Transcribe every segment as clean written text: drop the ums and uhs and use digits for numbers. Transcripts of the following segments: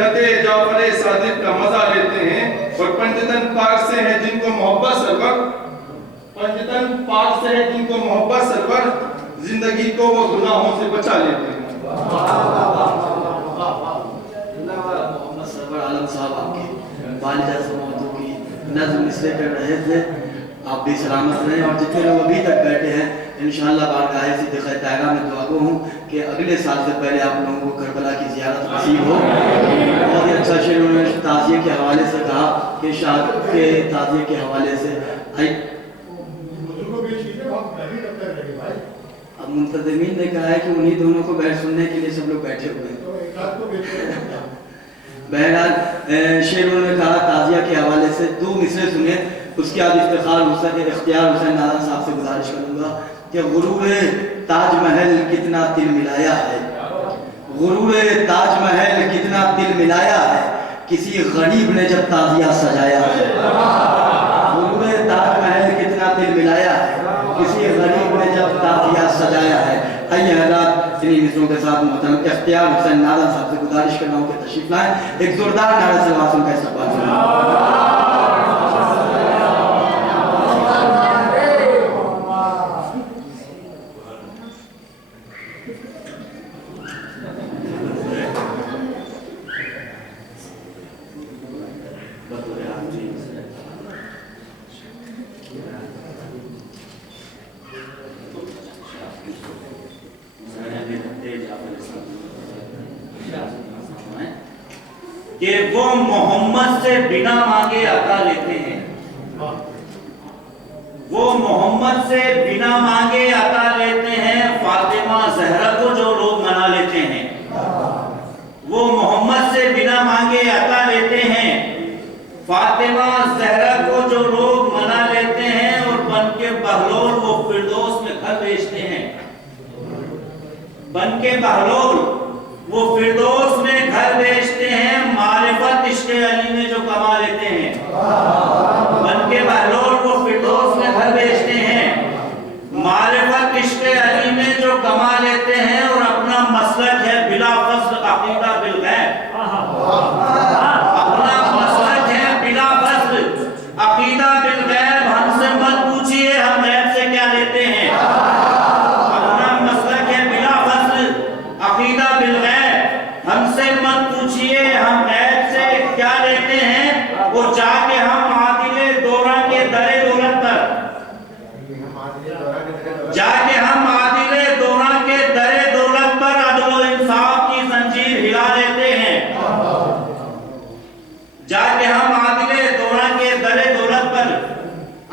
مدحت جعفر صادق کا مزہ لیتے ہیں، اور پنجتن پاک سے ہیں جن کو محبت سرور، پنجتن پاک سے ہیں جن کو محبت سرور، زندگی کو وہ گناہوں سے بچا لیتے ہیں۔ محمد سرور عالم صاحب آپ کی والدہ سے موضوع کی نظم مصرع کر رہے تھے، آپ بھی سلامت رہیں، اور جتنے لوگ ابھی تک بیٹھے ہیں انشاءاللہ بارگاہ صدیقہ طاہرہ میں دعا گو ہوں کہ اگلے سال سے پہلے آپ لوگوں کو کربلا کی زیارت نصیب ہو۔ بہت ہی اچھا شعر انہوں نے تعزیے کے حوالے سے کہا کہ شہادت کے تعزیے کے حوالے سے اب منتظمین نے کہا ہے کہ انہی دونوں کو بیٹھ سننے کے لیے سب لوگ بیٹھے ہوئے ہیں۔ بہرحال شعر انہوں نے کہا تعزیہ کے حوالے سے دو مصرے سنے، اس کے بعد اختیار حسین ناظر صاحب سے گزارش کروں گا کہ غرور تاج محل کتنا دل ملایا ہے، غرور تاج محل کتنا دل ملایا ہے، کسی غریب نے جب تعزیہ سجایا ہے، غرور تاج محل کتنا دل ملایا ہے، کسی غریب نے جب تعزیہ سجایا ہے۔ آئیے حضرات انہی مصروں کے ساتھ محترم اختیار حسین ناظر صاحب سے گزارش کر رہا ہوں کہ تشریف لائیں، ایک زوردار نعرہ سلوات ان کا استقبال فرمائیں۔ کہ وہ محمد سے بنا مانگے عطا لیتے ہیں، وہ محمد سے بنا مانگے عطا لیتے ہیں، فاطمہ زہرا کو جو لوگ منا لیتے ہیں، وہ محمد سے بنا مانگے عطا لیتے ہیں، فاطمہ زہرا کو جو لوگ منا لیتے ہیں، اور بن کے بہلول وہ فردوس میں گھر بیچتے ہیں، بن کے بہلول وہ فردوس میں گھر بیچتے ہیں، معرفت عشق علی میں جو کما لیتے ہیں، بن کے بہلول وہ فردوس میں گھر بیچتے ہیں، معرفت عشق علی میں جو کما لیتے ہیں، اور اپنا مسلک ہے بلا فصل عقیدہ بالغیب، اپنا مسلک ہے بلا فصل عقیدہ بالغیب، ہم سے مت پوچھئے ہم غیب سے کیا لیتے ہیں، اپنا مسلک ہے بلا فصل عقیدہ بالغیب، ہم سے مت پوچھئے ہم غیب سے کیا لیتے ہیں، وہ جا کے ہم عادل دورہ کے در دولت پر، جا کے ہم عادل دورہ کے در دولت پر عدل و انصاف کی زنجیر ہلا لیتے ہیں، جا کے ہم عادل دورہ کے در دولت پر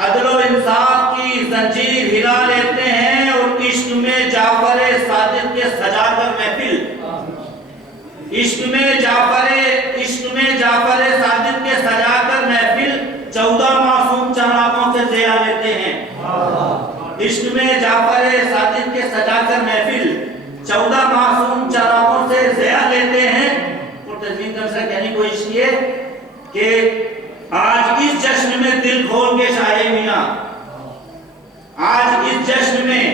عدل و انصاف کی زنجیر ہلا لیتے ہیں، اور عشق میں جعفر صادق کے سجا کر محفل، عشق میں جعفر صادق کے سجا کر محفل 14 معصوم چراغوں سے ضیا لیتے ہیں، عشق میں جعفر صادق کے سجا کر محفل 14 معصوم چراغوں سے ضیا لیتے ہیں۔ اور تجوید کا مسئلہ کہنے کو اس لیے کہ آج اس جشن میں دل کھول کے شاہ میاں، آج اس جشن میں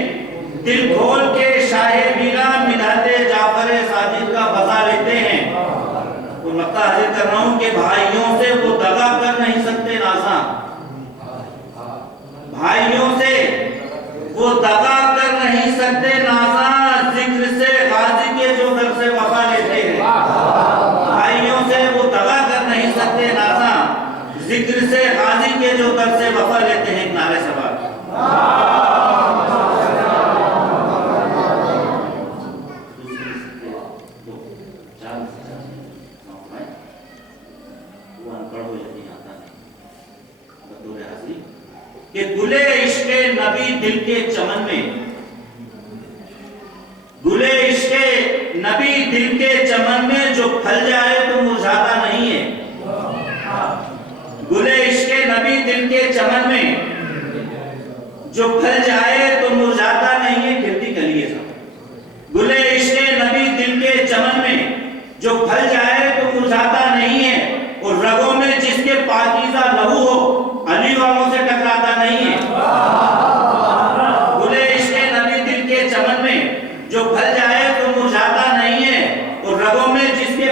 دل کھول کے شاہ میاں مدحت جعفر صادق کا مزہ لیتے ہیں، اور نقطہ حاضر کر رہا ہوں کہ بھائیوں سے وہ دغا کر نہیں سکتے نازاں، بھائیوں سے وہ دغا کر نہیں سکتے نازاں، ذکر سے غازی کے جو در سے وفا لیتے ہیں، بھائیوں سے وہ دغا کر نہیں سکتے نازاں، ذکر سے غازی کے جو در سے وفا لیتے ہیں۔ ایک نعرہ سوال کہ گلے عشق نبی دل کے چمن میں، گلے عشق نبی دل کے چمن میں جو پھل جائے تو مرجھاتا نہیں ہے، گلے عشق نبی دل کے چمن میں جو پھل جائے تو مرجھاتا نہیں ہے، گرتی کلیے سب، گلے عشق نبی دل کے چمن میں جو پھل جائے تو مرجھاتا نہیں ہے، اور رگوں میں جس کے پاکیزہ لہو ہو علی والوں سے ٹکراتا نہیں ہے، گلے عشق نبی دل کے چمن میں جو پھل جائے تو مرجھاتا نہیں ہے، اور رگوں میں جس کے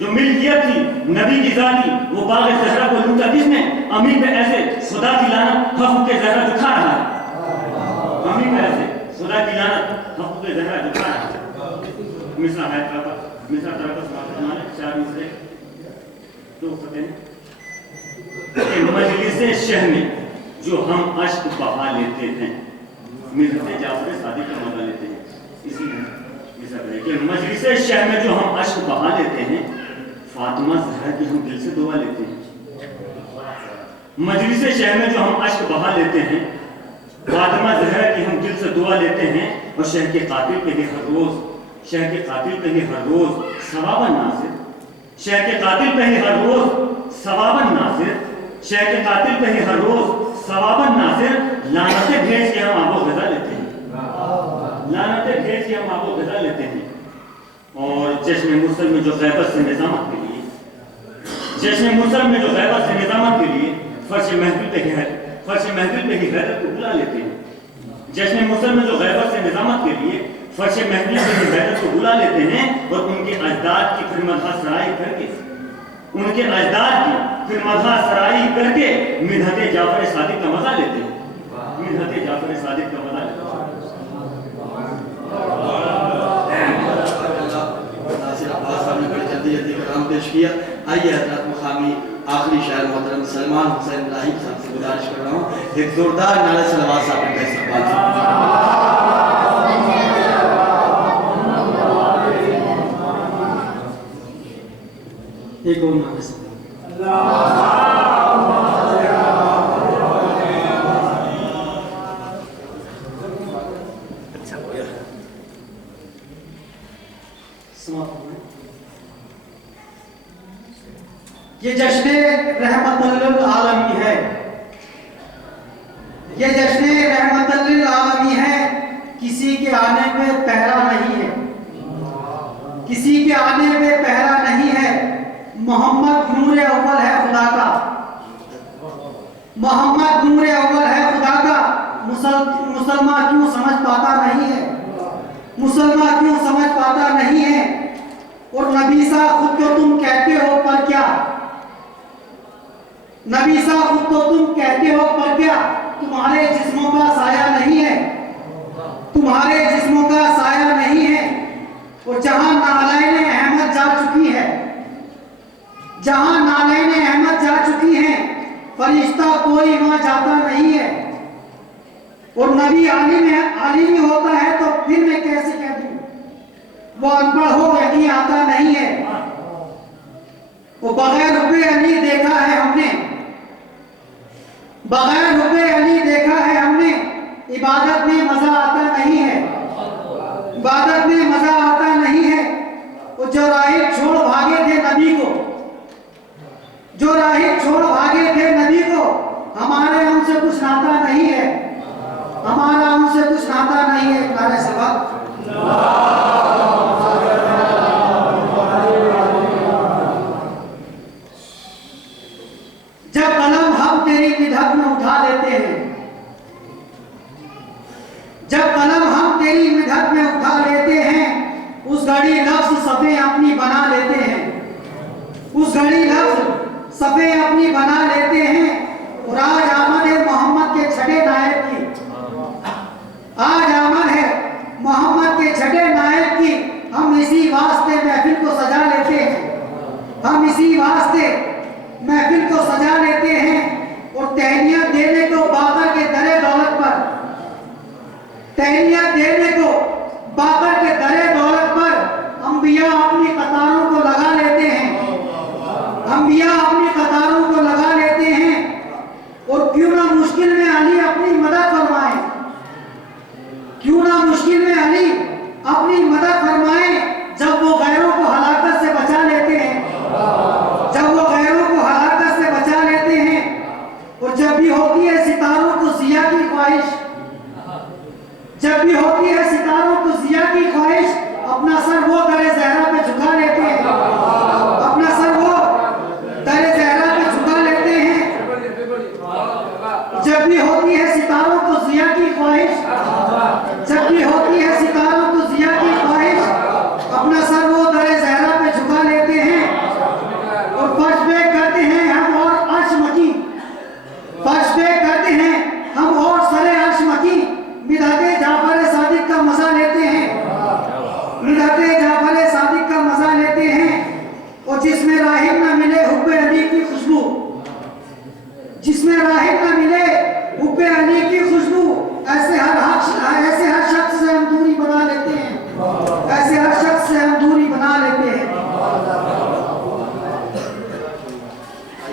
جو ملکیت تھی نبی کی ذاتی وہ باغ زہرا کو لوٹا کس نے؟ امین پہ ایسے خدا کی لعنت حق کے زہرا جو کھا رہا ہے، امین پہ ایسے خدا کی لعنت حق کے زہرا جو کھا رہا ہے۔ مصرع ہے مصرع طرف سماعت چار مصرے دو خطے کہ مجلس شہ میں جو ہم اشک بہا لیتے ہیں، ملت جعفر صادق کا مزہ لیتے ہیں، اسی میں کہ مجلس شہ میں جو ہم اشک بہا لیتے ہیں، فاطمہ زہرا کی ہم دل سے دعا لیتے ہیں۔ مجلس شہ میں جو ہم اشک بہا لیتے ہیں، فاطمہ زہرا کی ہم دل سے دعا لیتے ہیں، اور شہ کے قاتل پہ بھی ہر روز، شہ کے قاتل پہ ہی ہر روز ثواباً ناصر، شہ کے قاتل پہ ہی ہر روز ثواباً ناصر، شہ کے قاتل پہ ہی ہر روز ثواباً ناصر، لعنتیں بھیج کے ہم آب و غذا لیتے ہیں، لعنتیں بھیج کے ہم آب و غذا لیتے ہیں۔ اور جشن مرسل میں جو غیبت سے نظامت کے لیے، جشن مرسل میں جو غیبت سے نظامت کے لیے فرش محفل پہ ہی غیرت کو بلا لیتے ہیں، جشن مرسل میں جو غیبت سے نظامت کے لیے فرش محفل پہ ہی غیرت کو بلا لیتے ہیں، اور ان کے اجداد کی پھر مدح سرائی کر کے، ان کے اجداد کی پھر مدح سرائی کر کے مدحت جعفر صادق کا مزہ لیتے ہیں، مدحت جعفر صادق کا مزہ لیتے ہیں۔ جلدی کلام پیش کیا۔ آئیے حضرات مقامی آخری شاعر محترم سلمان حسین لاہیق صاحب سے گزارش کر رہا ہوں ایک زوردار نعرہ صلوات صاحب کا استقبال ایک اور نعرہ یہ جشن رحمت للعالمی ہے، یہ جشن رحمت للعالمی ہے، کسی کے آنے پہ پہرا نہیں ہے، کسی کے آنے پہ پہرا نہیں ہے، محمد نور اول ہے خدا کا، محمد نور اول ہے خدا کا، مسلمان کیوں سمجھ پاتا نہیں ہے، مسلمان کیوں سمجھ پاتا نہیں ہے، اور نبی سا خود کو تم کہتے ہو پر کیا، نبی صاحب خود کو تم کہتے ہو پر کیا، تمہارے جسموں کا سایہ نہیں ہے، تمہارے جسموں کا سایہ نہیں ہے، اور جہاں نالین احمد جا چکی ہے، جہاں نالین احمد جا چکی ہیں، فرشتہ کوئی وہاں جاتا نہیں ہے، اور نبی عالمی ہوتا ہے تو پھر میں کیسے کہہ دوں وہ انپڑھ ہو یقین آتا نہیں ہے، وہ بغیر رب علی دیکھا ہے ہم نے، بغیر رب علی دیکھا ہے ہم نے، عبادت میں مزہ آتا نہیں ہے، عبادت میں مزہ آتا نہیں ہے، وہ جو راہب چھوڑ بھاگے تھے نبی کو، جو راہب چھوڑ بھاگے تھے نبی کو، ہمارے ان سے کچھ ناتا نہیں ہے، ہمارا ان سے کچھ ناتا نہیں ہے۔ نعرہ سبق جب قلم ہم تیری مدحت میں اٹھا لیتے ہیں، جب قلم ہم تیری مدحت میں اٹھا لیتے ہیں، اس گھڑی لفظ صفیں اپنی بنا لیتے ہیں، اس گھڑی لفظ صفیں اپنی بنا لیتے ہیں، اور آج آمد ہے محمد کے چھٹے نائب کی، آج آمد ہے محمد کے چھٹے نائب کی، ہم اسی واسطے محفل کو سجا لیتے ہیں، ہم اسی واسطے محفل کو سجا لیتے ہیں، اور تہنیت دینے کو باقر کے در دولت پر، تہنیت دینے کو باقر کے در دولت پر انبیاء اپنی قطاروں کو لگا لیتے ہیں، انبیاء اپنی قطاروں کو لگا لیتے ہیں، اور کیوں نہ مشکل میں علی اپنی مدد فرمائیں، کیوں نہ مشکل میں علی اپنی مدد فرمائیں، جب وہ غیروں کو ہلاکت سے بچا لیتے ہیں، جب وہ غیروں کو ہلاکت سے بچا لیتے ہیں، اور جب بھی ہوتی ہے ستاروں کو ضیاء کی خواہش، جب بھی ہوتی ہے ستاروں کو ضیاء کی خواہش، اپنا سر وہ در زہرا پہ جھکا لیتے ہیں، اپنا سر وہ در زہرا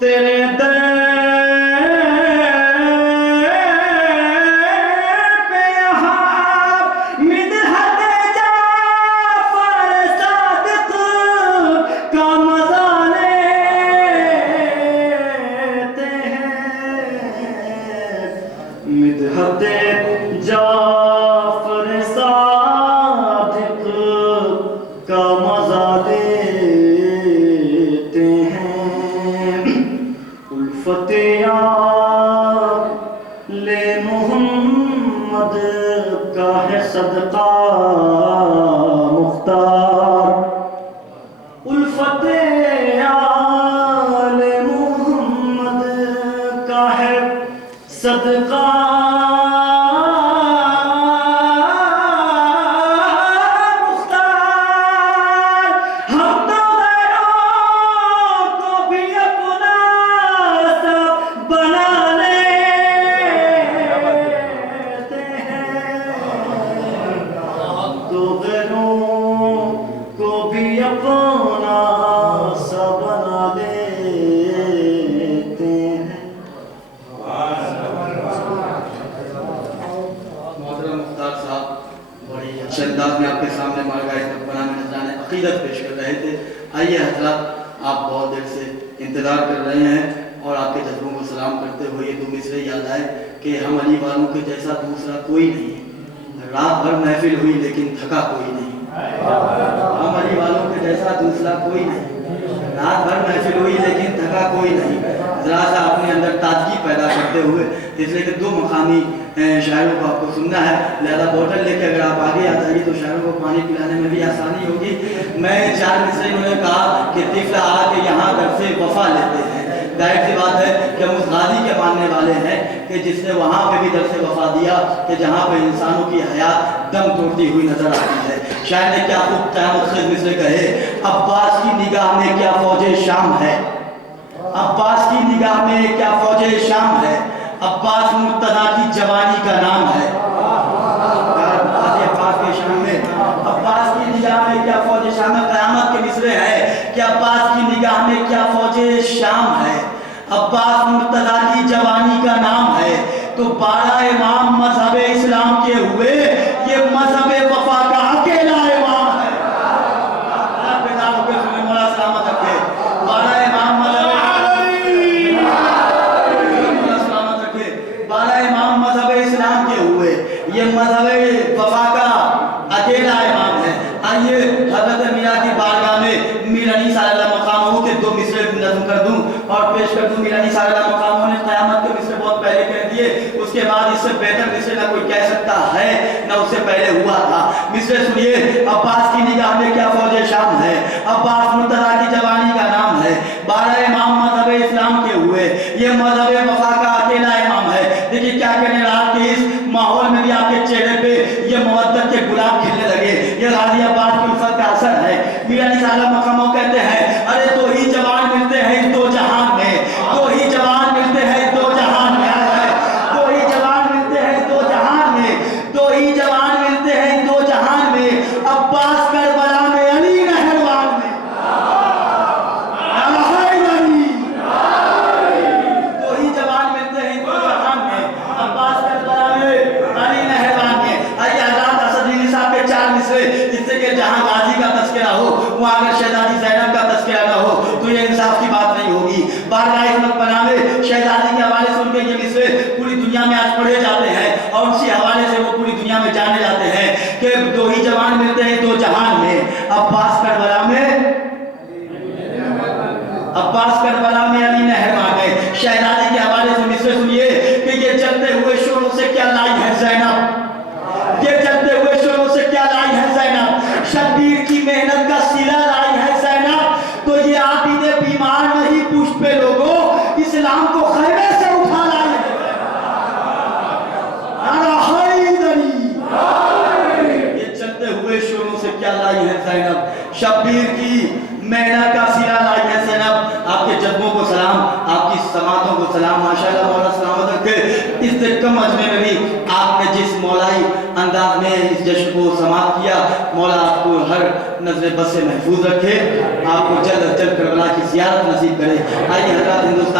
تیرے در پہ یہاں مدحت جعفر صادق کا مزہ لیتے ہیں، مدحت جعفر صادق کا مزہ لیتے ہیں، الفت آل محمد کا ہے صدقہ مختار، الفت آل محمد کا ہے صدقہ مختار، ہم تو غیروں کو بھی اپنا سب بنا لیتے ہیں، تو غیروں کو بھی اپنا سب بنا لیتے ہیں۔ محترم مختار صاحب بڑی اچھے انداز میں آپ کے سامنے مارگاہ اسمت پناہ میں نذران عقیدت پیش کر رہے تھے۔ آئیے حضرات، آپ بہت دیر سے انتظار کر رہے ہیں اور آپ کے جذبوں کو سلام کرتے ہوئے یہ دو مصرے یاد آئے کہ ہم علی والوں کے جیسا دوسرا کوئی نہیں ہے، رات بھر محفل ہوئی لیکن تھکا کوئی نہیں، ہم علی والوں کے جیسا دوسرا کوئی نہیں، رات بھر محفل ہوئی لیکن تھکا کوئی نہیں۔ ذرا سا اپنے اندر تازگی پیدا کرتے ہوئے، اس لیے کہ دو مقامی شاعروں کو آپ کو سننا ہے، لہذا بوتل لے کے اگر آپ آگے آ جائیے تو شاعروں کو پانی پلانے میں بھی آسانی ہوگی۔ میں 4 مصرے انہوں نے کہا کہ طفل آ کے یہاں در سے وفا لیتے ہیں، ظاہر سی بات ہے کہ ہم اس غازی کے ماننے والے ہیں کہ جس نے وہاں پہ بھی در سے وفا دیا کہ جہاں پہ انسانوں کی حیات دم توڑتی ہوئی نظر آتی ہے۔ شاعر نے کیا خوب قیامت خیز مصرے کہے، عباس کی نگاہ میں کیا فوج شام ہے، عباس کی نگاہ میں کیا فوج شام ہے، عباس مرتضیٰ کی جوانی کا نام ہے، عباس کے شام میں عباس کی نگاہ میں کیا فوج شام ہے، قیامت کے مصرے ہے کہ عباس کی نگاہ میں کیا فوج شام ہے، عباس مرتضیٰ کی جوانی کا نام ہے، تو 12 امام مذہب اسلام کے ہوئے یہ مذہب وفا کا اکیلا امام ہے۔ آپ بیدار ہو کے سنیں، مولا سلامت رکھے، 12 امام مذہب 12 امام مذہب اسلام کے ہوئے یہ مذہب وفا کا اکیلا امام ہے۔ آئیے حضرت میرا کی بارگاہ میں میرانی صلی اللہ مقاموں کے 2 مصرے نظم کر دوں اور پیش کر دوں۔ میرانی صلی اللہ مقاموں نے قیامت کے مصرے بہت پہلے کہہ دیے، اس کے بعد اس سے بہتر مصرے نہ کوئی کہہ سکتا ہے نہ اس سے پہلے ہوا تھا۔ مصرے سنیے، عباس کی نگاہ میں کیا فوج شام ہے، عباس مرتضیٰ کی جوانی کا نام ہے، 12 امام مذہب اسلام کے ہوئے یہ مذہب وفا کا اکیلا امام ہے۔ دیکھیے کیا کہنے، رات کے اس ماحول میں بھی آپ کے چہرے پہ یہ مودت کے گلاب کھلنے لگے، یہ غازی عباس کی الفت کا اثر ہے۔ میرانی صلی اللہ مقاموں کہتے ہیں، ارے دو ہی جوان ملتے ہیں اس دو جہان میں، دو ہی جوان ملتے ہیں اس دو جہان میں، دو ہی جوان ملتے ہیں اس دو جہان میں، دو ہی جوان ملتے ہیں اس دو جہان میں، عباس کربلا میں، علی نہروان میں، دو ہی جوان ملتے ہیں اس دو جہان میں، عباس کربلا میں، علی نہروان میں۔ آئیے حضرات، اسدین صاحب کے 4 مصرے جس سے کہ جہاں غازی کا تذکرہ ہو وہاں اگر شہزادی زینب کا تذکرہ نہ ہو تو یہ انصاف کی بات نہیں ہوگی۔ بارگاہ اسمت پناہ میں شہزادی کے حوالے سے ان کے یہ مصرے پوری دنیا میں آج پڑھے جاتے ہیں اور اسی حوالے سے وہ پوری دنیا میں جانے جاتے ہیں کہ دو ہی جوان ملتے ہیں دو جہان میں، عباس کربلا میں، عباس کربلا میں، علی نہروان میں۔ شہزادی کے حوالے سے مصرے سنیے کہ یہ چلتے ہوئے شوروں سے کیا لائی ہے زینب، یہ چلتے ہوئے شوروں سے کیا لائی ہے زینب، شبیر کی محنت کا سلا لائی ہے زینب، تو یہ عابد بیمار نہیں پشت پہ لوگوں اسلام کو خیمے سے اٹھا لائی ہے۔ یہ چلتے ہوئے شوروں سے کیا لائی ہے زینب، شبیر کی محنت کا سلا لائی ہے زینب۔ آپ کے جذبوں کو سلام، آپ کی سماعتوں کو سلام، ماشاءاللہ مولا سلامت رکھے۔ اس سے کم عجمے میں بھی آپ نے جس مولائی انداز میں اس جشن کو سماعت کیا، مولا آپ کو ہر نظر بد سے محفوظ رکھے، آپ کو جلد از جلد کربلا کی زیارت نصیب کرے۔ آئیے حضرات، ہندوستان